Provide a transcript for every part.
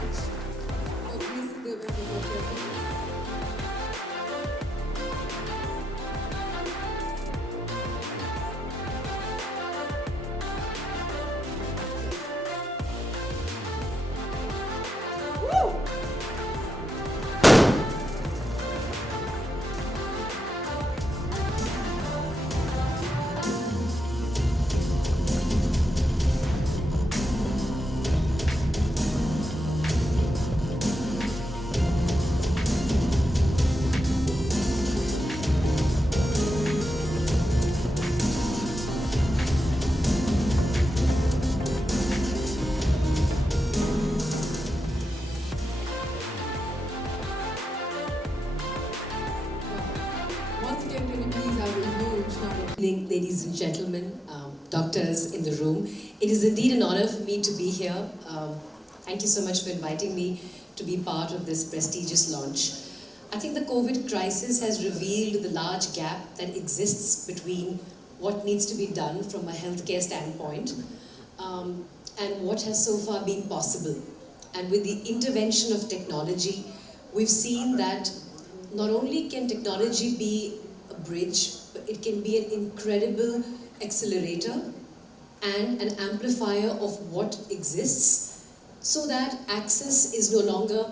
So please, the members of your seats. Once again, can you please have a huge round of Evening, ladies and gentlemen, doctors in the room. It is indeed an honor for me to be here. Thank you so much for inviting me to be part of this prestigious launch. I think the COVID crisis has revealed the large gap that exists between what needs to be done from a healthcare standpoint and what has so far been possible. And with the intervention of technology, we've seen that not only can technology be a bridge, but it can be an incredible accelerator and an amplifier of what exists, so that access is no longer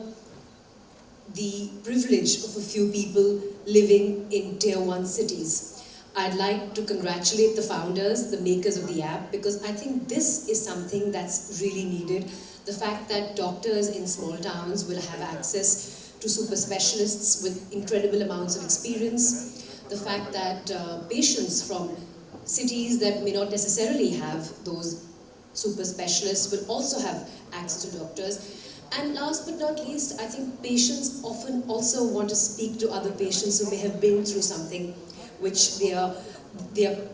the privilege of a few people living in tier 1 cities. I'd like to congratulate the founders, the makers of the app, because I think this is something that's really needed. The fact that doctors in small towns will have access to super specialists with incredible amounts of experience. The fact that patients from cities that may not necessarily have those super specialists will also have access to doctors. And last but not least, I think patients often also want to speak to other patients who may have been through something which they are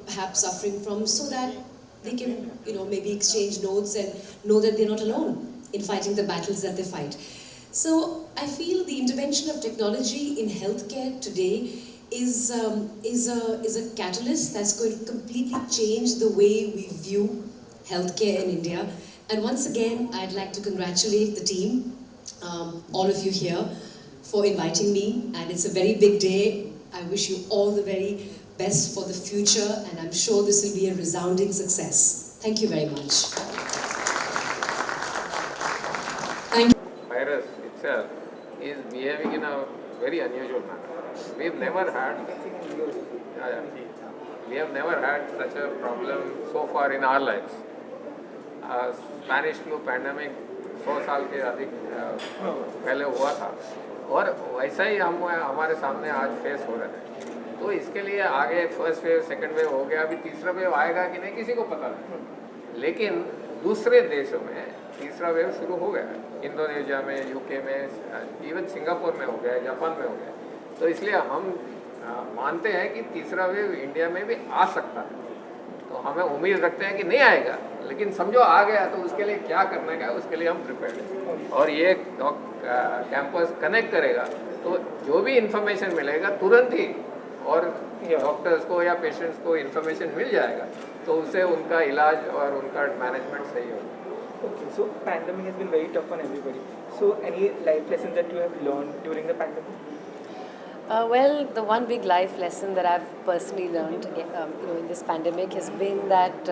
perhaps suffering from, so that they can, maybe exchange notes and know that they're not alone in fighting the battles that they fight. So I feel the intervention of technology in healthcare today is a catalyst that's going to completely change the way we view healthcare in India. And once again, I'd like to congratulate the team, all of you here, for inviting me. And it's a very big day. I wish you all the very best for the future, and I'm sure this will be a resounding success. Thank you very much. Virus itself is behaving in a very unusual manner. We've never had, we have never had such a problem so far in our lives. Spanish flu pandemic 100 साल के अधिक पहले हुआ था, और वैसा ही हमारे सामने आज फेस हो रहा है. तो इसके लिए आगे फर्स्ट वेव, सेकंड वेव हो गया, अभी तीसरा वेव आएगा कि नहीं किसी को पता नहीं. लेकिन दूसरे देशों में तीसरा वेव शुरू हो गया है. इंडोनेशिया में, यूके में, इवन सिंगापुर में हो गया, जापान में हो गया. तो इसलिए हम मानते हैं कि तीसरा वेव इंडिया में भी आ सकता है. तो हमें उम्मीद रखते हैं कि नहीं आएगा, लेकिन समझो आ गया तो उसके लिए क्या करना है, उसके लिए हम प्रिपेयर्ड हैं. और ये कैंपस कनेक्ट करेगा तो जो भी इंफॉर्मेशन मिलेगा तुरंत ही, और डॉक्टर्स को या पेशेंट्स को इंफॉर्मेशन मिल जाएगा, तो उससे उनका इलाज और उनका मैनेजमेंट सही होगा. Okay, so pandemic has been very tough on everybody. So any life lessons that you have learned during the pandemic? Well, the one big life lesson that I've personally learned, in this pandemic has been that,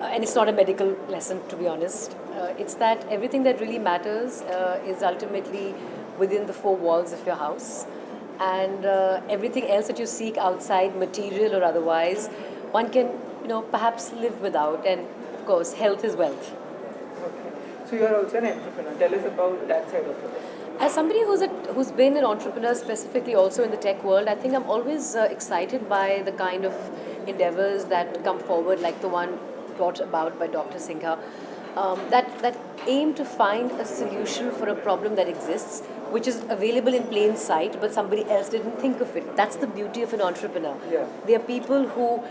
and it's not a medical lesson to be honest, it's that everything that really matters is ultimately within the four walls of your house, and everything else that you seek outside, material or otherwise, one can, perhaps live without, and of course, health is wealth. Okay, so you are also an entrepreneur. Tell us about that side of it. As somebody who's been an entrepreneur, specifically also in the tech world, I think I'm always excited by the kind of endeavors that come forward, like the one brought about by Dr. Singha, that aim to find a solution for a problem that exists, which is available in plain sight, but somebody else didn't think of it. That's the beauty of an entrepreneur. Yeah. They are people who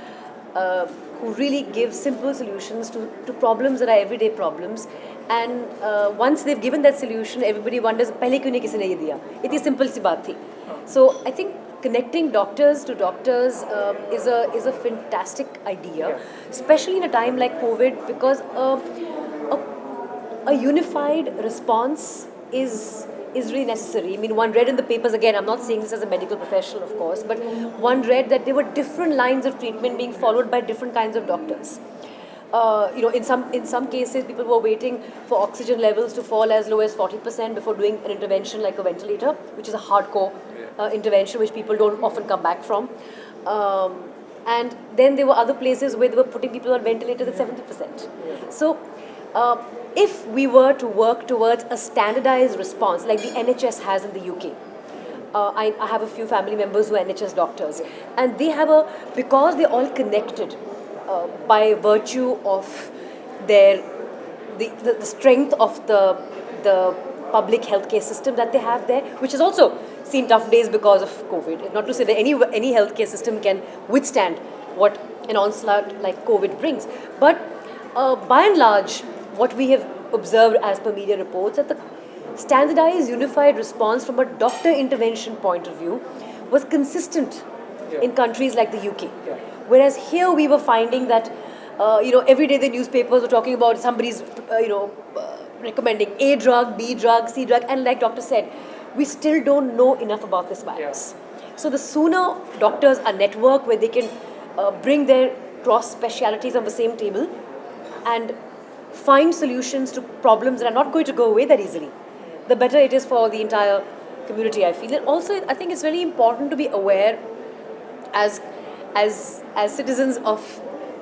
really give simple solutions to problems that are everyday problems. And once they've given that solution, everybody wonders, "Pehle kyun nahi kisi ne ye diya?" Itni simple si baat thi. So I think connecting doctors to doctors is a fantastic idea, especially in a time like COVID, because a unified response is really necessary. I mean, one read in the papers, again, I'm not saying this as a medical professional, of course, but one read that there were different lines of treatment being followed by different kinds of doctors. In some cases, people were waiting for oxygen levels to fall as low as 40% before doing an intervention like a ventilator, which is a hardcore intervention which people don't often come back from. And then there were other places where they were putting people on ventilators at 70%. So, if we were to work towards a standardized response like the NHS has in the UK, I have a few family members who are NHS doctors, and they have because they're all connected by virtue of the strength of the public healthcare system that they have there, which has also seen tough days because of COVID. Not to say that any healthcare system can withstand what an onslaught like COVID brings, but by and large, what we have observed as per media reports, that the standardized unified response from a doctor intervention point of view was consistent in countries like the UK. Whereas here we were finding that, every day the newspapers were talking about somebody's, recommending A drug, B drug, C drug, and like doctor said, we still don't know enough about this virus. So the sooner doctors are networked where they can bring their cross specialities on the same table and find solutions to problems that are not going to go away that easily, the better it is for the entire community, I feel. And also, I think it's very important to be aware as citizens of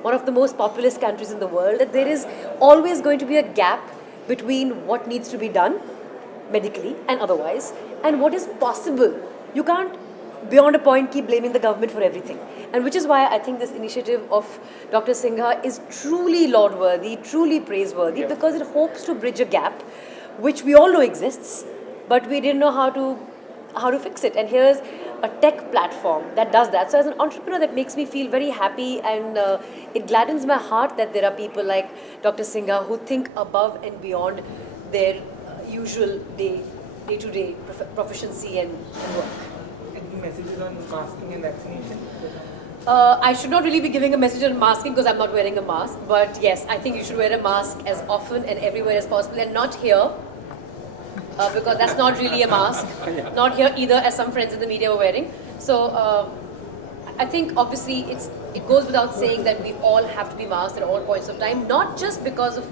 one of the most populous countries in the world, that there is always going to be a gap between what needs to be done medically and otherwise and what is possible. You can't, beyond a point, keep blaming the government for everything. And which is why I think this initiative of Dr. Singha is truly laud-worthy, truly praiseworthy, because it hopes to bridge a gap which we all know exists, but we didn't know how to fix it. And here's a tech platform that does that. So as an entrepreneur, that makes me feel very happy, and it gladdens my heart that there are people like Dr. Singha who think above and beyond their usual day-to-day proficiency and work. Any messages on masking and vaccination? I should not really be giving a message on masking because I'm not wearing a mask. But yes, I think you should wear a mask as often and everywhere as possible, and not here because that's not really a mask. Not here either, as some friends in the media were wearing. So I think obviously it goes without saying that we all have to be masked at all points of time, not just because of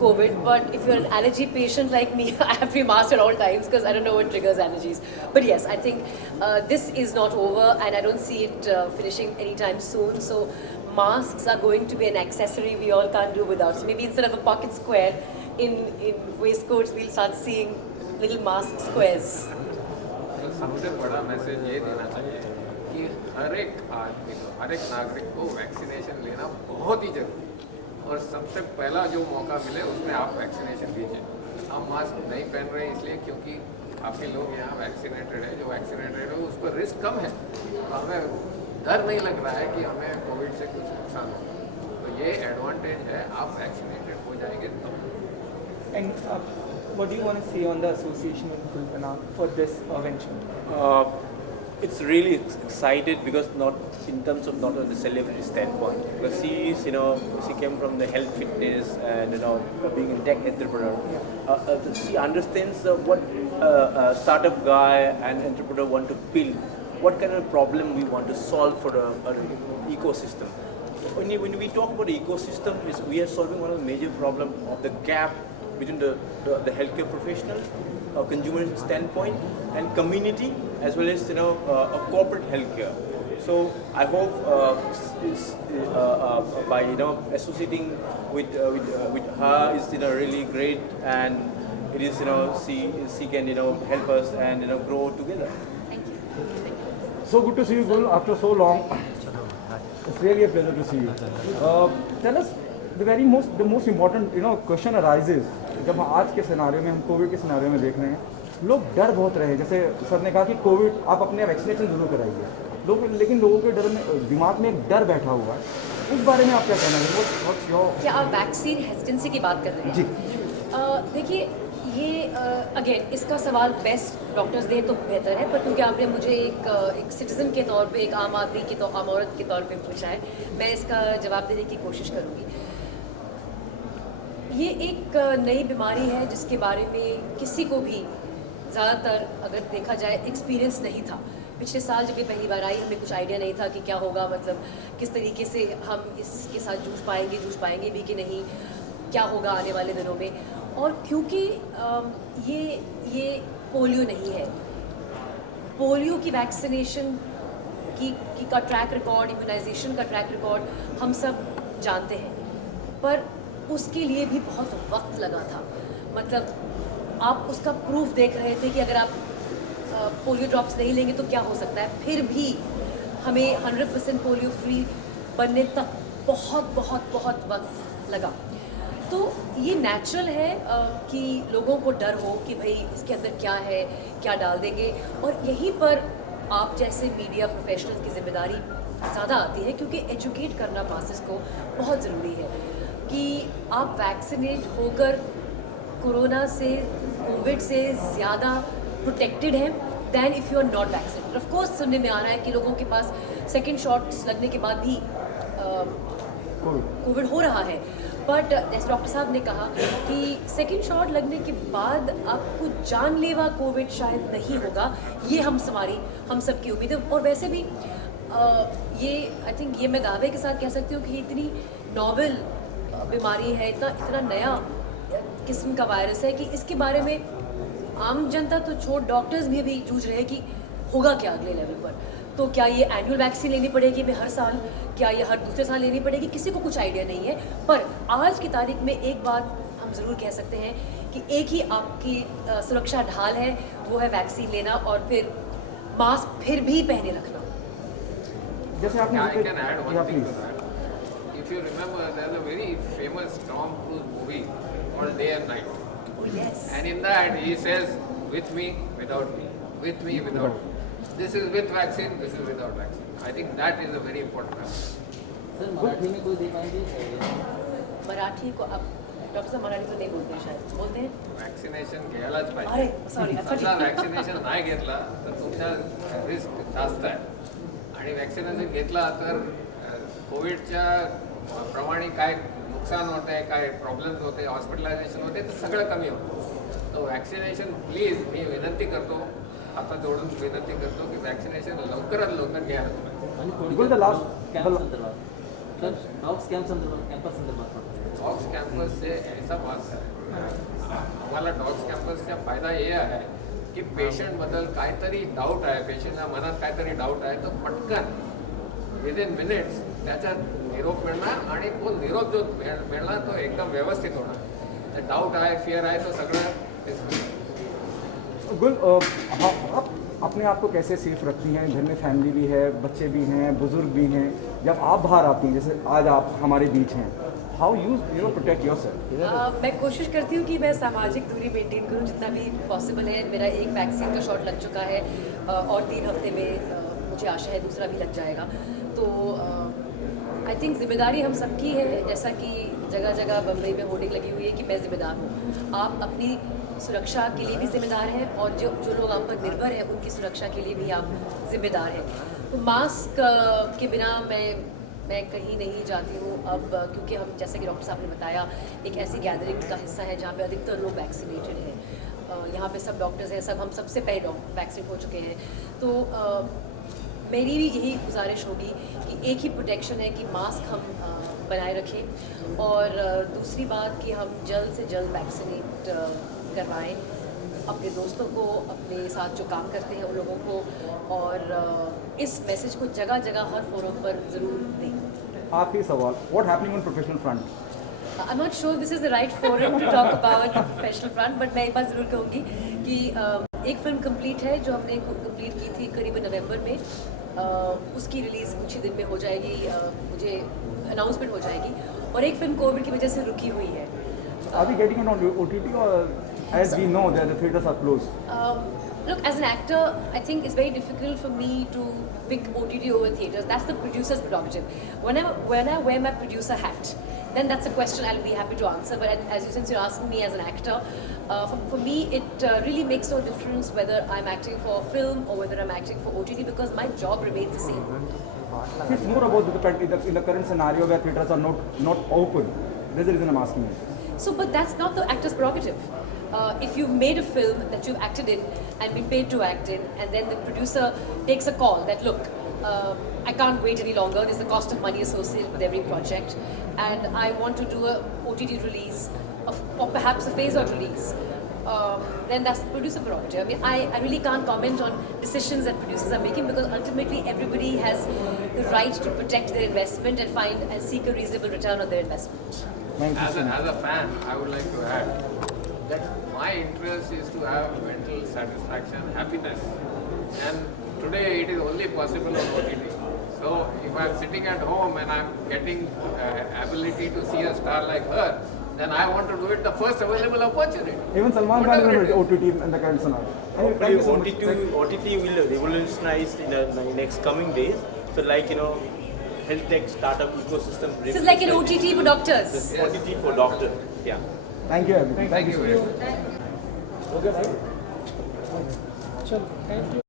COVID, but if you're an allergy patient like me, I have to be masked at all times because I don't know what triggers allergies. But yes, I think this is not over, and I don't see it finishing anytime soon. So masks are going to be an accessory we all can't do without. So maybe instead of a pocket square in waistcoats, we'll start seeing little mask squares. तो सबसे बड़ा message ये देना चाहिए कि हर एक आदमी को, हर एक नागरिक को वैक्सीनेशन लेना बहुत ही जरूरी है, और सबसे पहला जो मौका मिले उसमें आप वैक्सीनेशन लीजिए। हम मास्क नहीं पहन रहे हैं इसलिए क्योंकि काफ़ी लोग यहाँ वैक्सीनेटेड है, जो वैक्सीनेटेड है उसको रिस्क कम है, तो हमें डर नहीं लग रहा है कि हमें कोविड से कुछ नुकसान होगा। तो ये एडवांटेज है, आप वैक्सीनेटेड हो जाएंगे तो। And what do you want to say on the association in Kulpana for this venture? It's really excited because not in terms of not on the celebrity standpoint, because she is, she came from the health fitness and being a tech entrepreneur. She understands what a startup guy and entrepreneur want to build, what kind of problem we want to solve for an ecosystem. When we talk about the ecosystem, we are solving one of the major problems of the gap between the healthcare professional, consumer standpoint, and community, as well as a corporate healthcare. So I hope by associating with her is really great, and it is she can help us and grow together. Thank you. So good to see you, Gul, after so long. It's really a pleasure to see you. Tell us the most important question arises जब आज के scenario में, हम Covid के scenario में देख रहे हैं, लोग डर बहुत रहे हैं। जैसे सर ने कहा कि कोविड आप अपने वैक्सीनेशन जरूर कराइए, लेकिन लोगों के डर में, दिमाग में एक डर बैठा हुआ है। उस बारे में आप क्या कहना है? क्या आप वैक्सीन हेजिटेंसी की बात कर रहे हैं? जी देखिए, ये अगेन इसका सवाल बेस्ट डॉक्टर्स दें तो बेहतर है, पर क्योंकि आपने मुझे एक सिटीज़न के तौर पे, एक आम आदमी के आम औरत के तौर पे पूछा है, मैं इसका जवाब देने की कोशिश करूँगी। ये एक नई बीमारी है जिसके बारे में किसी को भी ज़्यादातर अगर देखा जाए एक्सपीरियंस नहीं था। पिछले साल जब ये पहली बार आई हमें कुछ आइडिया नहीं था कि क्या होगा, मतलब किस तरीके से हम इसके साथ जूझ पाएंगे भी कि नहीं, क्या होगा आने वाले दिनों में। और क्योंकि ये पोलियो नहीं है, पोलियो की वैक्सीनेशन की का ट्रैक रिकॉर्ड, इम्यूनाइजेशन का ट्रैक रिकॉर्ड हम सब जानते हैं, पर उसके लिए भी बहुत वक्त लगा था। मतलब आप उसका प्रूफ देख रहे थे कि अगर आप पोलियो ड्रॉप्स नहीं लेंगे तो क्या हो सकता है, फिर भी हमें 100% पोलियो फ्री बनने तक बहुत वक्त लगा। तो ये नेचुरल है कि लोगों को डर हो कि भाई इसके अंदर क्या है, क्या डाल देंगे, और यहीं पर आप जैसे मीडिया प्रोफेशनल्स की जिम्मेदारी ज़्यादा आती है, क्योंकि एजुकेट करना मासेस को बहुत ज़रूरी है कि आप वैक्सीनेट होकर कोरोना से, कोविड से ज़्यादा प्रोटेक्टेड हैं than if you are not vaccinated. Of course सुनने में आ रहा है कि लोगों के पास सेकेंड शॉट्स लगने के बाद भी कोविड हो रहा है, बट जैसे डॉक्टर साहब ने कहा कि सेकेंड शॉट लगने के बाद आपको जानलेवा कोविड शायद नहीं होगा, ये हम सब की उम्मीद है। और वैसे भी ये आई थिंक ये मैं दावे के साथ कह सकती हूँ कि इतनी नॉवेल बीमारी है, इतना नया किस्म का वायरस है कि इसके बारे में आम जनता तो छोड़, डॉक्टर्स भी अभी जूझ रहे हैं कि होगा क्या अगले लेवल पर। तो क्या ये एनुअल वैक्सीन लेनी पड़ेगी हमें हर साल, क्या ये हर दूसरे साल लेनी पड़ेगी, किसी को कुछ आइडिया नहीं है। पर आज की तारीख में एक बात हम ज़रूर कह सकते हैं कि एक ही आपकी सुरक्षा ढाल है, वो है वैक्सीन लेना और फिर मास्क फिर भी पहने रखना। जैसे आपने I can add one thing to that. If you remember, there's a very famous Tom Cruise movie called Day and Night. Oh, yes. And in that he says, with me, without me, with me, without me. This is with vaccine, this is without vaccine. I think that is a very important aspect. Sir Marathi में कोई दे पाएंगे? मराठी को अब doctor साहब मराठी तो नहीं बोलते हैं, शायद बोलते हैं। वॅक्सिनेशन घ्यायलाच अरे पाहिजे. सॉरी, समजा वॅक्सिनेशन नाही घेतला तर तुमचा रिस्क जास्त आहे, आणि वॅक्सिनेशन घेतला तर कोविडच्या प्रमाणे काय नुकसान होते, काय प्रॉब्लेम्स होते, हॉस्पिटलायझेशन होते, तर सगळं कमी होतं. तो वॅक्सिनेशन प्लीज मी विनंती करतो, आता जोडून विनंती करतो की वॅक्सिनेशन लवकरात लवकर घ्यायला पाहिजे. आणि बिलकुल the last- कॅम्प संदर्भात सर डॉग्स कॅम्प संदर्भात कॅम्पस संदर्भात डॉग्स कैंपस से ऐसा बात है, हमारा डॉग्स कैंपसचा फायदा हे आहे की पेशंटबद्दल काहीतरी डाऊट आहे, पेशंटच्या मनात काहीतरी डाऊट आहे, तो पटकन विदिन मिनिट्स त्याचा निरोप मिळणार, आणि तो निरोप जो मिळणार तो एकदम व्यवस्थित होणार. डाऊट आहे, फिअर आहे, तो सगळं गुल, आप अपने आप को कैसे सेफ रखती हैं? घर में फैमिली भी है, बच्चे भी हैं, बुजुर्ग भी हैं, जब आप बाहर आती हैं, जैसे आज आप हमारे बीच हैं, हाउ यू प्रोटेक्ट योरसेल्फ? मैं कोशिश करती हूँ कि मैं सामाजिक दूरी मेंटेन करूँ जितना भी पॉसिबल है। मेरा एक वैक्सीन का शॉट लग चुका है और 3 हफ्ते में मुझे आशा है दूसरा भी लग जाएगा। तो आई थिंक जिम्मेदारी हम सबकी है, जैसा कि जगह जगह बम्बई में होर्डिंग लगी हुई है कि मैं ज़िम्मेदार हूँ। आप अपनी सुरक्षा के लिए भी जिम्मेदार हैं और जो लोग आप पर निर्भर हैं उनकी सुरक्षा के लिए भी आप जिम्मेदार हैं। तो मास्क के बिना मैं कहीं नहीं जाती हूँ अब, क्योंकि हम जैसे कि डॉक्टर साहब ने बताया एक ऐसी गैदरिंग का हिस्सा है जहाँ पे अधिकतर लोग वैक्सीनेटेड हैं। यहाँ पे सब डॉक्टर्स हैं, सब हम सबसे पहले वैक्सीन हो चुके हैं। तो मेरी भी यही गुजारिश होगी कि एक ही प्रोटेक्शन है कि मास्क हम बनाए रखें, और दूसरी बात कि हम जल्द से जल्द वैक्सीनेट करवाएं अपने दोस्तों को, अपने साथ जो काम करते हैं उन लोगों को, और इस मैसेज को जगह जगह हर फोरम पर ज़रूर दें। आखिरी सवाल, what happening on professional front? I am not sure this is the right forum to talk about the professional front, but मैं एक बात ज़रूर कहूँगी कि एक फ़िल्म कंप्लीट है जो हमने कंप्लीट की थी करीबन नवंबर में, उसकी रिलीज़ कुछ ही दिन में हो जाएगी, मुझे अनाउंसमेंट हो जाएगी, और एक फ़िल्म कोविड की वजह से रुकी हुई है। Are we getting it on OTT, or as we know that the theaters are closed? Look, as an actor, I think it's very difficult for me to pick OTT over theaters. That's the producer's prerogative. When I wear my producer hat, then that's a question I'll be happy to answer. But since you're asking me as an actor, for me it really makes no difference whether I'm acting for film or whether I'm acting for OTT, because my job remains the same. It's more about in the current scenario where theaters are not open. That's the reason I'm asking you. So, but that's not the actor's prerogative. If you've made a film that you've acted in and been paid to act in, and then the producer takes a call that, look, I can't wait any longer, there's a cost of money associated with every project, and I want to do a OTT release, or perhaps a phase-out release, then that's the producer prerogative. I mean, I really can't comment on decisions that producers are making, because ultimately everybody has the right to protect their investment and find and seek a reasonable return on their investment. As a fan, I would like to add that my interest is to have mental satisfaction, happiness. And today it is only possible on OTT. So if I'm sitting at home and I'm getting ability to see a star like her, then I want to do it the first available opportunity. Even Salman Khan is on OTT in the current scenario. Anyway, thank you so much. OTT will revolutionize in the next coming days. So like, health tech startup ecosystem. This is like an OTT for doctors. OTT for doctors. Yeah. Thank you, everyone. Thank you very so much. much. Okay, bye. Sure. Thank you.